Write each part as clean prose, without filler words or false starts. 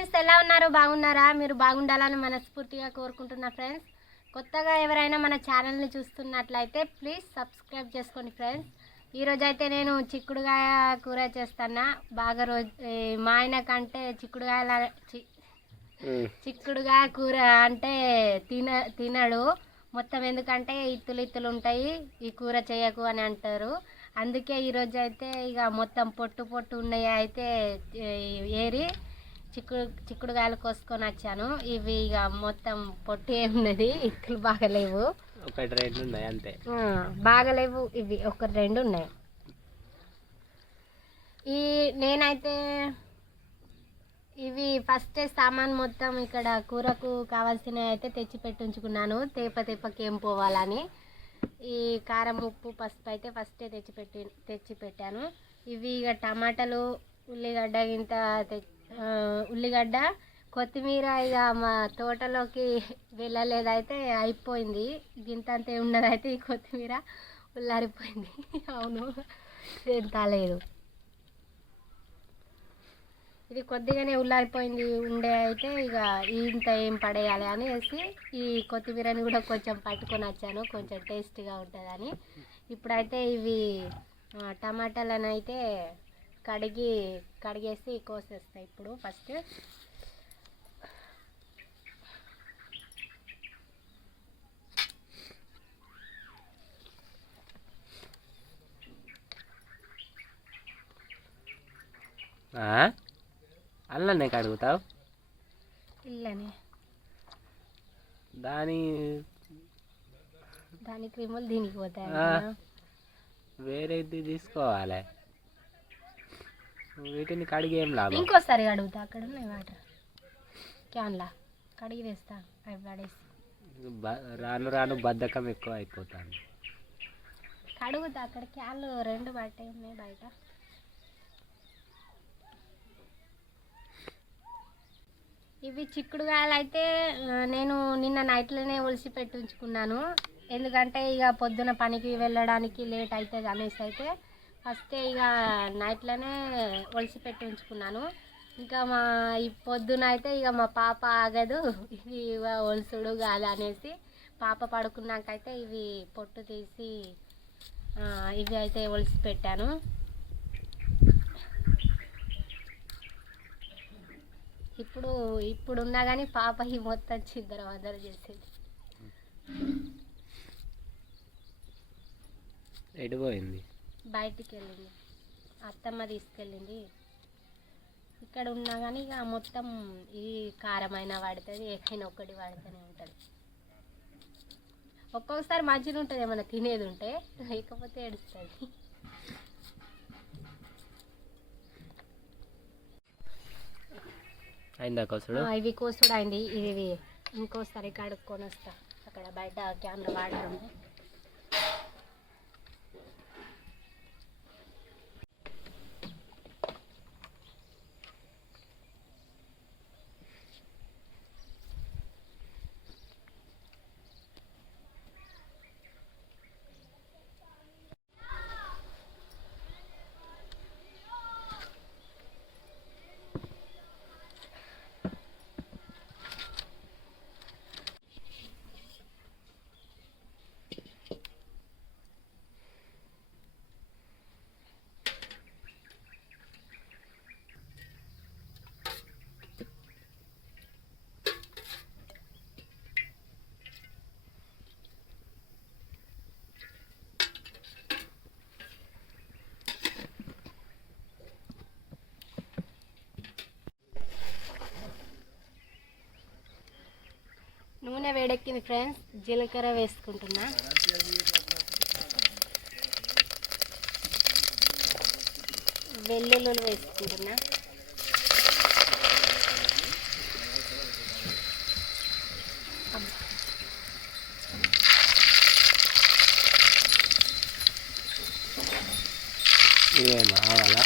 Friends, ఎలా ఉన్నారు? బాగున్నారా? మీరు బాగుండాలని మనస్ఫూర్తిగా కోరుకుంటున్నా ఫ్రెండ్స్. కొత్తగా ఎవరైనా మన ఛానల్ని చూస్తున్నట్లయితే ప్లీజ్ సబ్స్క్రైబ్ చేసుకోండి ఫ్రెండ్స్. ఈరోజు అయితే నేను చిక్కుడుగాయ కూర చేస్తాను. బాగా మా ఆయన కంటే చిక్కుడుగాయ కూర అంటే తినడు మొత్తం. ఎందుకంటే ఇత్తులు ఉంటాయి, ఈ కూర చేయకు అని అంటారు. అందుకే ఈరోజు అయితే ఇక మొత్తం పొట్టు ఉన్నాయి అయితే ఏరి చిక్కుడుగాయలు కోసుకొని వచ్చాను. ఇవి ఇక మొత్తం పొట్టు ఏమున్నది, ఇత్తులు బాగలేవు, ఒకటి రెండు ఉన్నాయి అంతే, బాగలేవు. ఇవి ఒకటి రెండు ఉన్నాయి. నేనైతే ఇవి ఫస్ట్ సామాన్ మొత్తం ఇక్కడ కూరకు కావాల్సినవి అయితే తెచ్చి పెట్టి ఉంచుకున్నాను, తేపకి ఏం పోవాలని. ఈ కారం, ఉప్పు, పసుపు అయితే ఫస్టే తెచ్చి పెట్టాను. ఇవి ఇక టమాటాలు, ఉల్లిగడ్డ ఉల్లిగడ్డ, కొత్తిమీర ఇక మా తోటలోకి వెళ్ళలేదైతే అయిపోయింది. గింతంతే ఉన్నదైతే ఈ కొత్తిమీర ఉల్లారిపోయింది. అవును, ఎంత లేదు, ఇది కొద్దిగానే ఉల్లారిపోయింది ఉండే అయితే ఇక ఇంత ఏం పడేయాలి అనేసి ఈ కొత్తిమీరని కూడా కొంచెం పట్టుకొని వచ్చాను, కొంచెం టేస్ట్గా ఉంటుందని. ఇప్పుడైతే ఇవి టమాటాలను అయితే కడిగేసి కోసేస్తాయి. ఇప్పుడు ఫస్ట్ అల్లనే కడుగుతావు? ఇల్లనే, దాని క్రిములు దీనికి పోతాయి, వేరేది తీసుకోవాలి. వీటిని కడిగి ఏం లాభం? ఇంకోసారి కడుగుతా, అక్కడ ఉన్నాయి వాటర్ క్యాన్లా కడిగి వేస్తా, అవి పడేసి. రాను బద్ధకం ఎక్కువ అయిపోతాను. కడుగుతా, అక్కడ క్యాన్లు రెండు బట్టే ఉన్నాయి బయట. ఇవి చిక్కుడుగాయలు అయితే నేను నిన్న నైట్లోనే ఒలిసి పెట్టి ఉంచుకున్నాను. ఎందుకంటే ఇక పొద్దున పనికి వెళ్ళడానికి లేట్ అవుతుంది అనేసి అయితే ఫస్టే ఇక నైట్లోనే ఒలిసి పెట్టి ఉంచుకున్నాను. ఇంకా ఈ పొద్దున అయితే ఇక మా పాప ఆగదు, ఇవి ఒలుసుడు కాదు అనేసి పాప పడుకున్నాకైతే ఇవి పొట్టు తీసి ఇవి అయితే ఒలిసి పెట్టాను. ఇప్పుడున్నా కానీ పాప ఈ మొత్తం చిందరవందర చేసేది. ఎడిపోయింది, బయటికి వెళ్ళింది, అత్తమ్మ తీసుకెళ్ళింది. ఇక్కడ ఉన్నా కానీ ఇక మొత్తం ఈ కారమైనా పడుతుంది, ఏదైనా ఒకటి పడుతూనే ఉంటుంది. ఒక్కొక్కసారి మంచిగా ఉంటుంది ఏమైనా తినేది ఉంటే, లేకపోతే ఏడుస్తుంది. అయిందా కోసుడు? ఇవి కోసుడు అయింది. ఇవి ఇంకోసారి కడుక్కొని వస్తా, అక్కడ బయట క్యాన్లో వాటర్ ఉంది. నూనె వేడెక్కింది ఫ్రెండ్స్, జీలకర్ర వేసుకుంటున్నా. వెల్లుల్లి వేసుకుంటున్నా. ఇవేమో ఆవాలా?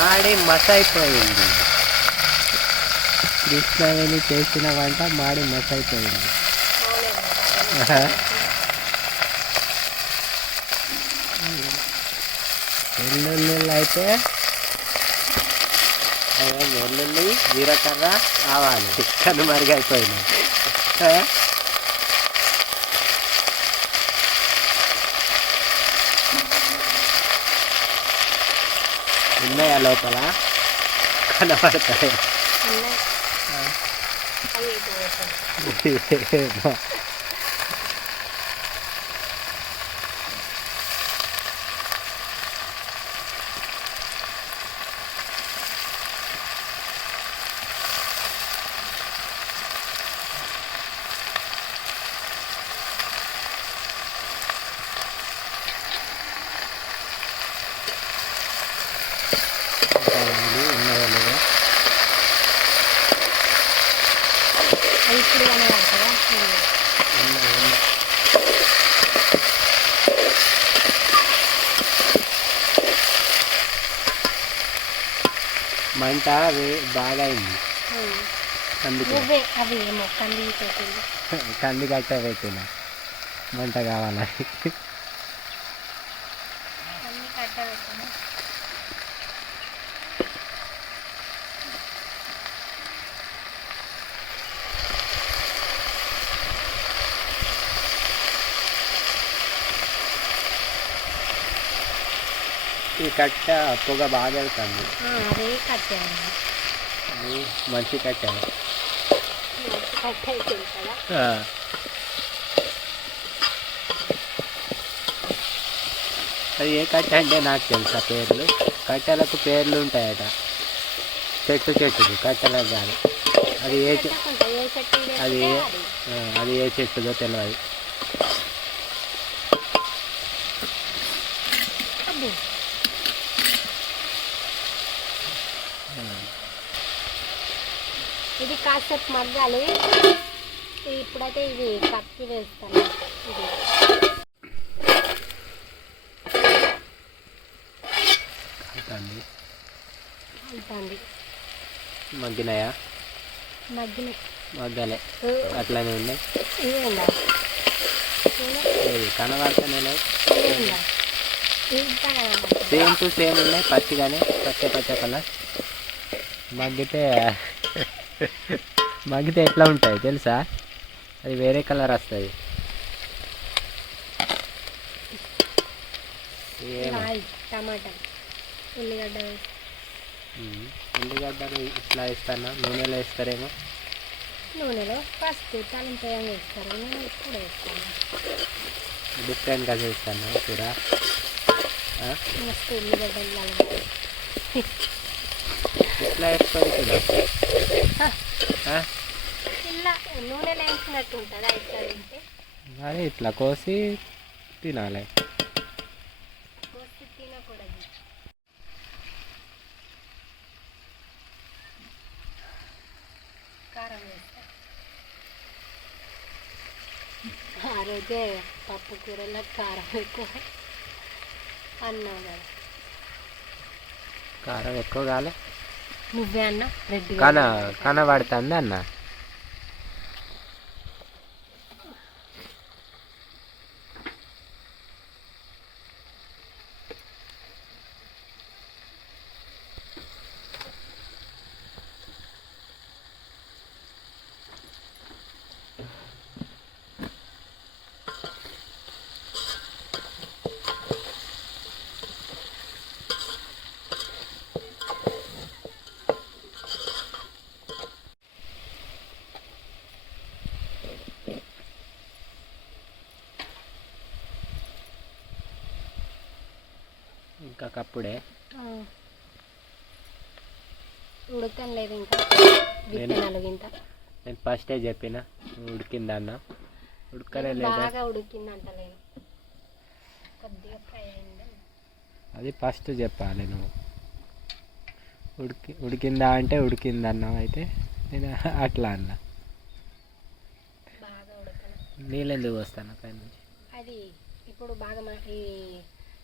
మాడి మసైపోయింది. కృష్ణవేణి చేసిన వంట మాడి మసైపోయింది. వెల్లుల్లి అయితే వెల్లుల్లి జీలకర్ర ఆవాలు చికెన్ మరిగైపోయినాయి. ఉన్నాయా లోపల కనబడతాయి. ఇప్పుడు కనబడతాయా? మంట బాగా అయింది. అందుకే అవి ఏమో కంది పెట్టింది. కంది కట్ట పెట్టిన మంట కావాలని. కంది కట్ట పెట్టిన. ఈ కట్ట పొగ బాగా వెళ్తుంది. అదే కట్టాను. అది మంచి కట్టాను. కట్ట అయిపోయింది కదా. అది ఏ కట్ట అంటే నాకు తెలుసా పేర్లు. కట్టెలకు పేర్లు ఉంటాయట. చెట్టుకు కట్టెలకు కాదు. అది ఏ అది అది ఏ చెట్టుదో తెలియదు. ఇది కాసేపు మగ్గాలి. ఇప్పుడైతే ఇవి కప్పి వేస్తాను. ఇది అవుతుంది. మగ్గినాయా? మగ్గలే, అట్లానే ఉన్నాయి. కనబడతానే సేమ్ టు సేమ్ ఉన్నాయి. పచ్చిగానే పచ్చ కలర్. మగ్గితే ఎట్లా ఉంటాయి తెలుసా? అది వేరే కలర్ వస్తుంది. టమాటా ఉల్లిగడ్డలు ఇట్లా వేస్తానా? నూనెలో వేస్తారేమో. నూనెలో ఫస్ట్ తాలింపేయం వేస్తారు. నేను ఇప్పుడు వేస్తాను. డిఫరెంట్గా చేస్తాను కూర. మస్తు ఉల్లిగడ్డలు ఇట్లా వేసుకోవాలి కూడా. ఇలా నూనెలో వేసినట్టు ఉంటుందా? ఇట్లా తింటే అదే ఇట్లా కోసి తినాలి. కోసి తినకూడదు. కారం వేస్తా. ఆ రోజే పప్పు కూరలో కారం ఎక్కువ అన్నావు కదా. కారం ఎక్కువ కాలే. నువ్వే అన్న రెడ్ కనబడుతుంది అన్న. ఇంకా కప్పుడే ఉడకం లేదు ఇంకా. విత్తనాలు గింత నేను ఫస్టే చెప్పిన ఉడికిందన్న. ఉడకలే లేదా? బాగా ఉడికిందంటలేదు, కొద్దిగా ఫ్రై అయింది. అది ఫస్ట్ చెప్పాలి నువ్వు. ఉడికిందా అంటే ఉడికిందన్నావు. అయితే నేను అట్లా అన్నా. బాగా ఉడకల. నీళ్ళు ఎందుకు వస్తాను పై నుంచి? అది ఇప్పుడు బాగా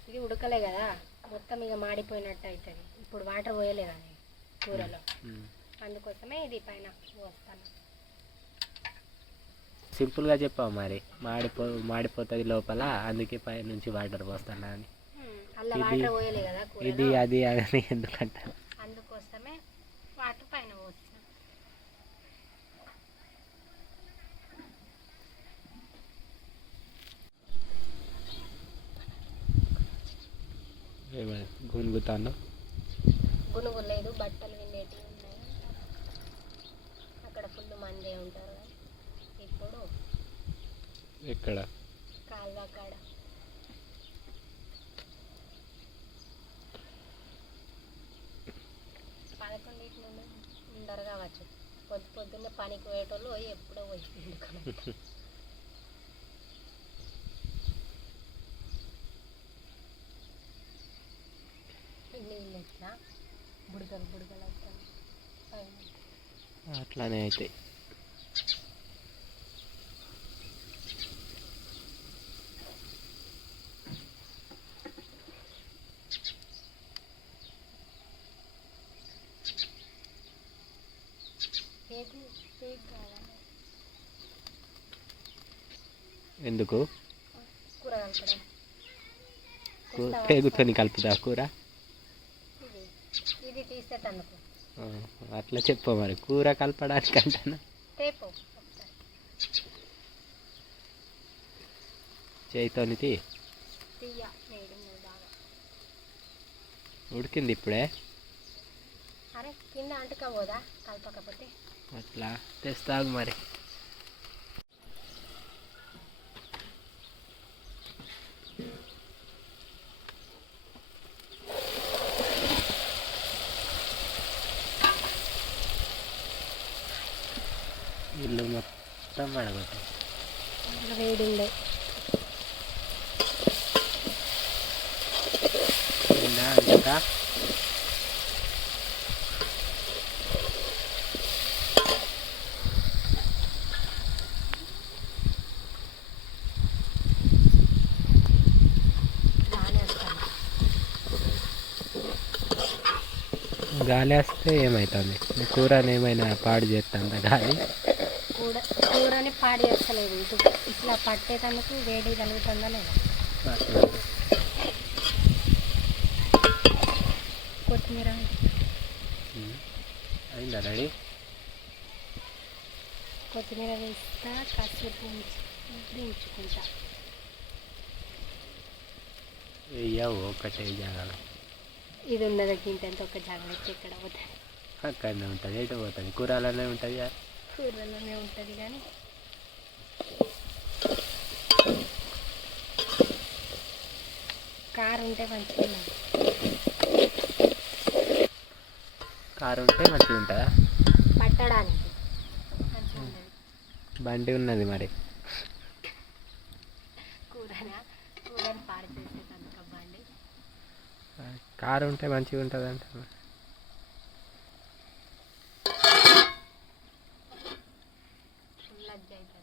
ఇది ఉడకలే కదా, మొత్తం ఇక మాడిపోయినట్టు అవుతుంది. ఇప్పుడు వాటర్ పోయలేదు అది కూరలో, అందుకోసమే ఇది పైన పోస్తాను. సింపుల్గా చెప్పావు మరి, మాడిపోతుంది లోపల, అందుకే పై నుంచి వాటర్ పోస్తాను అని. అలా వాటర్ పోయలే కదా ఇది అది అని ఎందుకంట, అందుకోసమే వాటర్ పైన పోస్తాను. గునుగుతాను. గునుగు లేదు, బట్టలు వినేటివి ఉన్నాయి. అక్కడ ఫుల్ మందే ఉంటారు కదా. ఇప్పుడు ఎక్కడ కాల్వ కాడ పదకొండింటి నుండి ఉండరు కావచ్చు. పొద్దున్నే పనికి పోయేటోళ్ళు ఎప్పుడో పోయి నీళ్ళు ఎట్లా బుడగలు బుడగలు అవుతాయి. అట్లానే అయితే ఎందుకు కూర కలపడం, పేగుతోని కలుపుతా కూర. ఇది తీసేటందుకు అట్లా చెప్పు మరి, కూర కలపడానికి అంటాను. టేపు చేయితోని తీయ వేడి బాగా ఉడికింది ఇప్పుడే. అరే కింద అంటుకపోదా కలపకపోతే. అట్లా తెస్తాగు మరి. ఇల్లు మొత్తం పడగొట్టాయి. వేడి ఉండే అంతా గాలి వస్తే ఏమవుతుంది? కూరని ఏమైనా పాడు చేస్తుందా గాలి? కూరని పాడు చేస్తలేదు. ఇట్లా పట్టేటందుకు వేడి కలుగుతుందా లేదా? కొత్తిమీర అయిందా రెడీ? కొత్తిమీర వేస్తా, కాసేపు దించుకుంటా. వెయ్యవు ఒకటే జాగాలో. ఇది ఉన్నది ఇంత ఒక జాగ్రత్త ఎక్కడ పోతుంది? అక్కడనే ఉంటుంది. ఎటు పోతుంది? కూరలోనే ఉంటుంది. కూరలోనే ఉంటుంది కానీ కారు ఉంటే మంచిగా ఉన్నది. కారు ఉంటే మంచిగా ఉంటుందా? పట్టడానికి మంచిగా ఉన్నది. బండి ఉన్నది మరి. కూరని పాడు చేసేటందుకు బండి. కారు ఉంటే మంచిగా ఉంటుంది అంటే లజ్జ అవుతుంది.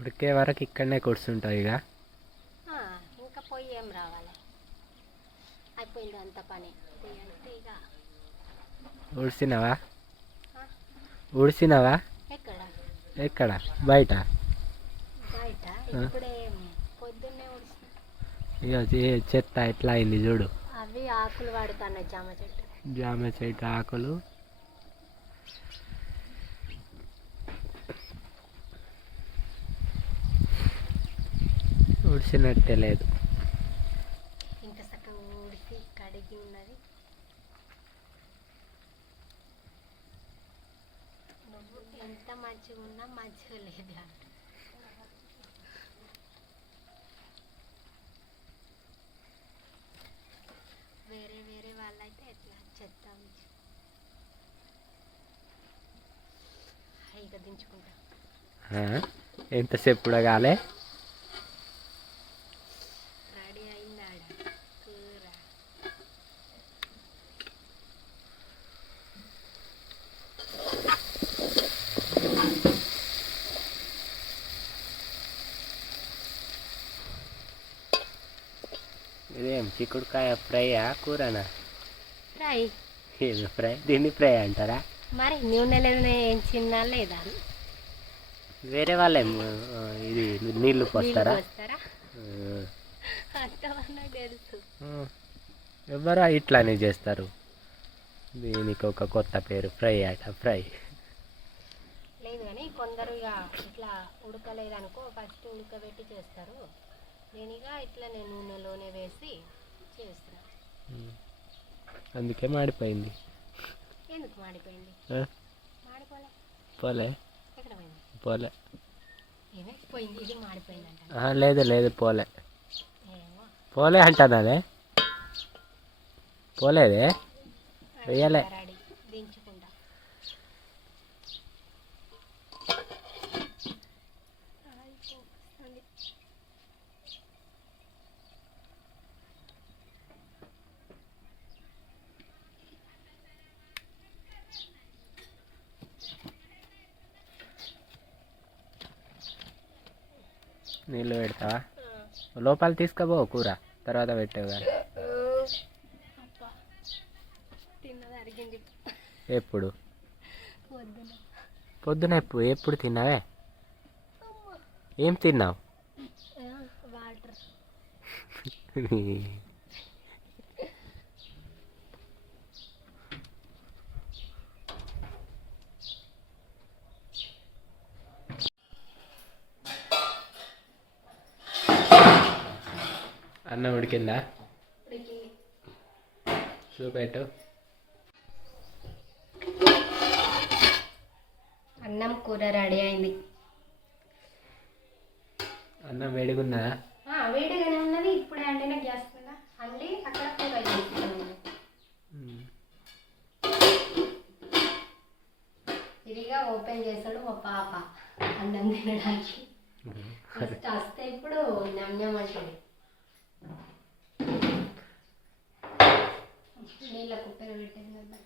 ఉడికే వరకు ఇక్కడనే కూర్చుంటావు ఇక. ఇంకా పొయ్యి ఏం రావాలి, అయిపోయింది అంత పని. అంటే ఇక ఊడ్చినావా? ఊడ్చినావా? ఎక్కడ ఎక్కడ? బయట. బయట ఇప్పుడే పొద్దున్నే ఊడ్చిన. ఇక చెత్త ఎట్లా అయింది చూడు. అవి ఆకులు వాడుతున్నాయి, జామ చెట్టు. జామ చెట్టు ఆకులు. ఊడ్చినట్టే లేదు. ఇంకా చక్కగా ఊడిసి కడిగి ఉన్నది. నువ్వు ఎంత మంచిగా ఉన్నా మంచిగా లేదు. వేరే వేరే వాళ్ళైతే ఎట్లా చెత్త ఇక దించుకుంటా. ఎంతసేపు ఉడకాలి? రెడీ అయిందా కూర? ఇదేం చిక్కుడుకాయ ఫ్రైయా కూరనా? ఫ్రై. ఇది ఫ్రై, దీన్ని ఫ్రై అంటారా? మరి నూనెలో ఏం చిన్న లేదా? వేరే వాళ్ళేం ఇది నీళ్ళు పోస్తారా? తెలుసు. ఎవరా ఇట్లానే చేస్తారు. దీనికి ఒక కొత్త పేరు ఫ్రై అట. ఫ్రై లేదు కానీ కొందరు ఇక ఇట్లా ఉడకలేదనుకో ఫస్ట్ ఉడకబెట్టి చేస్తారు. నేను ఇక ఇట్లా నేను నూనెలోనే వేసి చేస్తాను. అందుకే మాడిపోయింది. ఎందుకు మాడిపోయింది? మాడిపోలే. పోలే. ఎక్కడ పోయింది? పోలే. ఏమైపోయింది? ఇది మాడిపోయిందంట. లేదు లేదు పోలే. ఏమో పోలే అంటానానే. పోలేదే. వెయ్యలే. రెడీ దించుకుంటా. నీళ్ళు పెడతావా? లోపల తీసుకుపో కూర, తర్వాత పెట్టావు కానీ. తిన్నది అరిగింది. ఎప్పుడు? పొద్దున. పొద్దున ఎప్పుడు తిన్నావే? ఏం తిన్నావు? వాటర్. అన్నం ఉడికిందా? చూపెట్టు. అన్నం కూర రెడీ అయింది. అన్నం వేడిగున్నదా? వేడిగానే ఉన్నది. ఇప్పుడే అండిన గ్యాస్ మీద అండి అక్కడ కూర చేస్తున్నాను. ఇదిగా ఓపెన్ చేస్తాడు మా పాప అన్నం తినడానికి. ఫస్ట్ వస్తే ఇప్పుడు నమ్యమంటుంది. నీళ్ళ కుక్కర పెట్టింది కదా.